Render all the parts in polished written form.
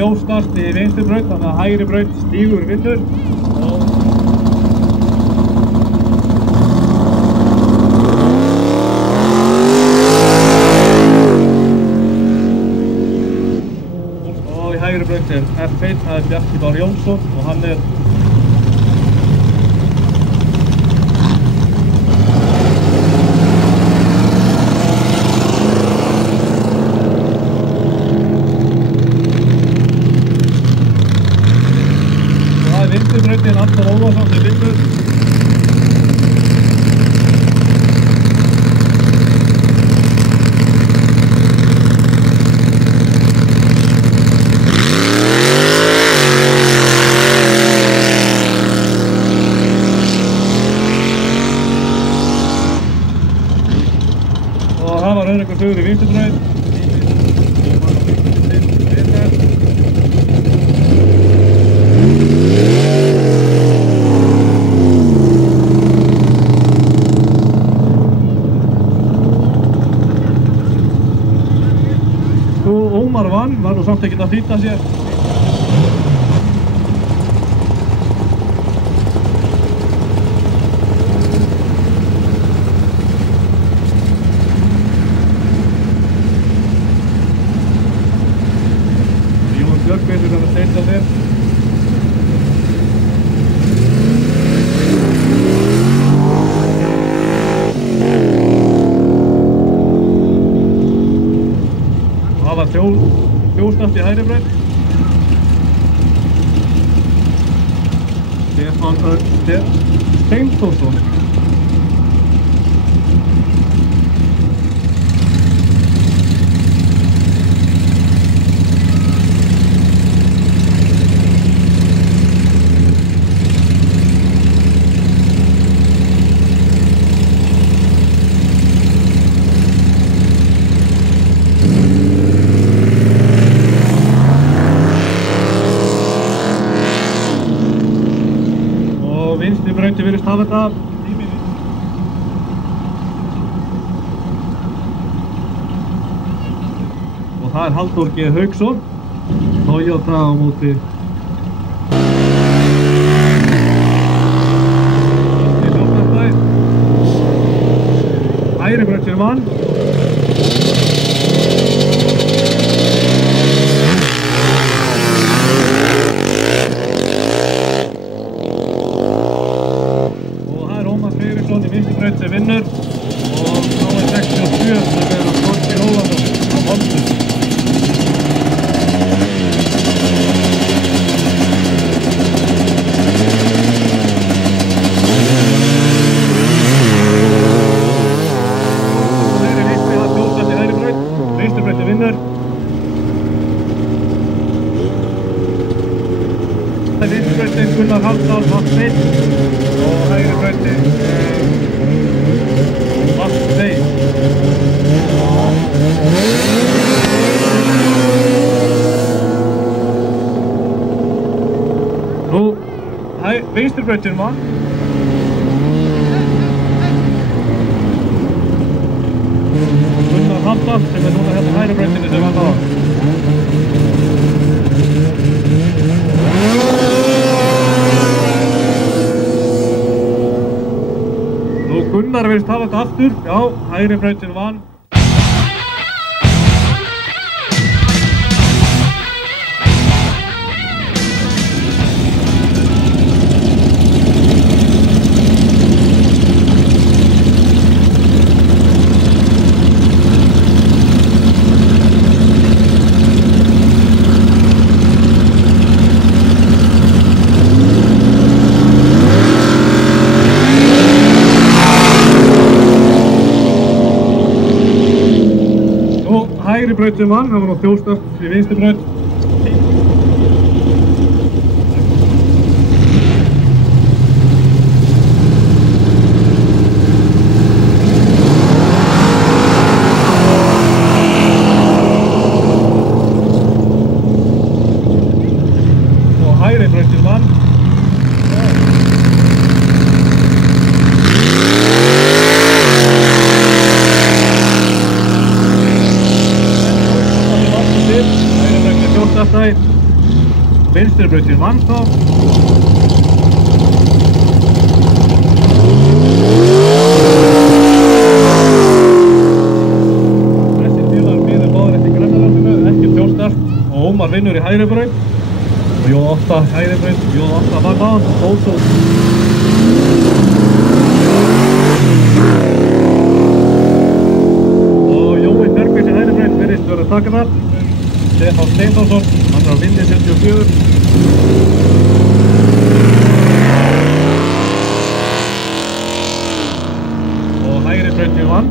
þjófstart í vinstri braut, þannig að hægri braut stígur vinnur. Og í hægri braut F1, það Bjarki Már Jónsson og hann vinstribrautin Anton Ólafsson sem vinnur. Og það var Henrikur Sigur í vinstribraut. Ómar vann, var nú samt ekkert að flýta sér. Jón Björkveitur að steita þér. Það var þjófstart í hægri braut. Stefán Steinþórsson. Vinstri brautin virðist hafa þetta. Og það Halldór G. Hauksson, Toyota á móti hægri brautin vann. Í vinstri braut sem vinnur og þá 67 sem að Þorsteinn Ólafsson á Holmsund. Þeirri vinstri hafa þjófstart í hægri braut, vinstri brautin vinnur. Vinstri brautin Gunnar Halldór Mats Steinn og hægri brautin Mats Steinn. Nú, vinstri brautin vann. Gunnar Halldór sem núna hérna hægri brautinni sem vann á. Gunnar virðist hafa þetta aftur, já, hægri brautin vann. Hægri brautin vann, það var nú þjófstart í vinstri braut. Og hægri brautin vann. Þjófstart vinstri brautin vann þá. Þessir félagar biðu báðir eftir grænaljósinu, ekki þjóðstart og Ómar vinnur í hægri braut. Og Jóð 8 hægri braut, Jóð 8 vann á hann og Þórsson. Og Jói Bergvís í hægri braut virðist vera að taka þar. Stefán Steinþórsson, hann er á vindi 74. Og hægri brautin vann.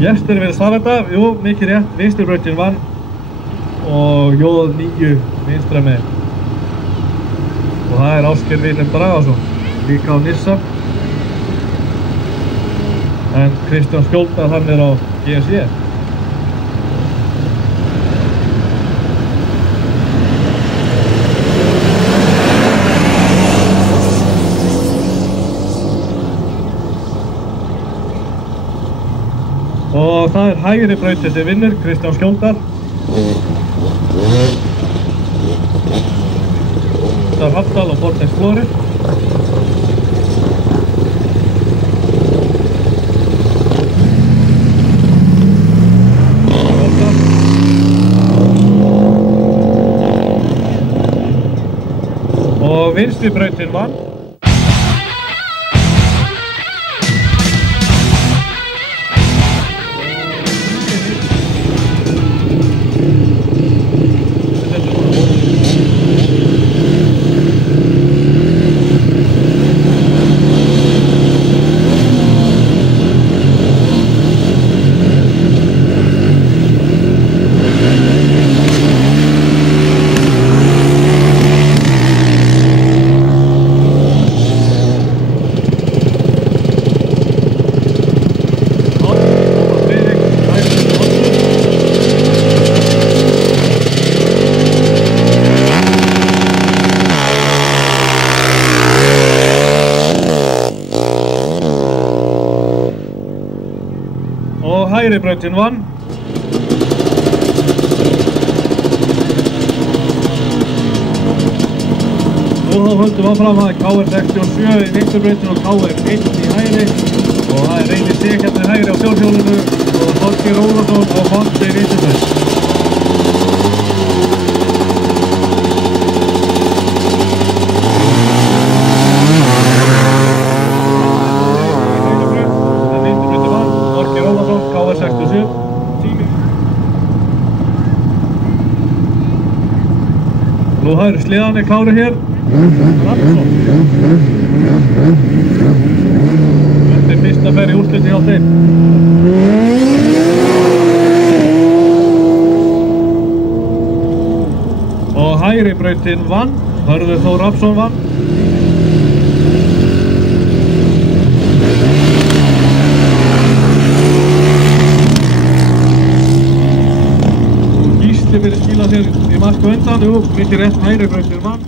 Gestur við Salenda, jú, mikið rétt, vinstri brautin vann og Jóð 9 vinstra megin. Og það er Ásgeir Vilhelm Bragason, líka á Nissan. En Kristján Skjóldal, hann er á GSE. Og það er hægri brautin sem vinnur, Kristján Skjóldal. Það er Hafdal og Vortex Explorer. Og vinstri brautin vann. Og hægri brautin vann. Nú þá höldum áfram að KR67 í vinstri brautin og KR1 í hægri. Og það er Reynir Sig hérna hægri á fjórhjólinu og Þorgeir Ólafsson á Fonse í vinstri braut. Nú hægri sliðan er klári hér. Rapsson. Þetta er fyrsta ferð í úrsliti hjá þeim. Og hægri brautin vann. Hörður Þór Rapsson vann. Gísli fyrir skila sér í mark og undan, jú, mikið rétt hægri brautin vann.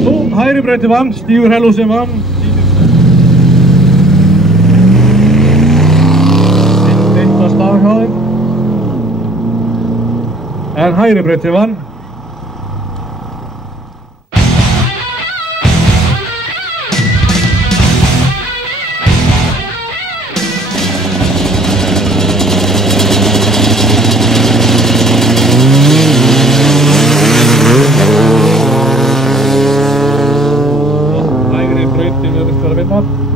Nú, hægri brautin vann, Stígur Hellúsin vann. En hægri brautin vann. Hægri brautin virðist vera að vinna.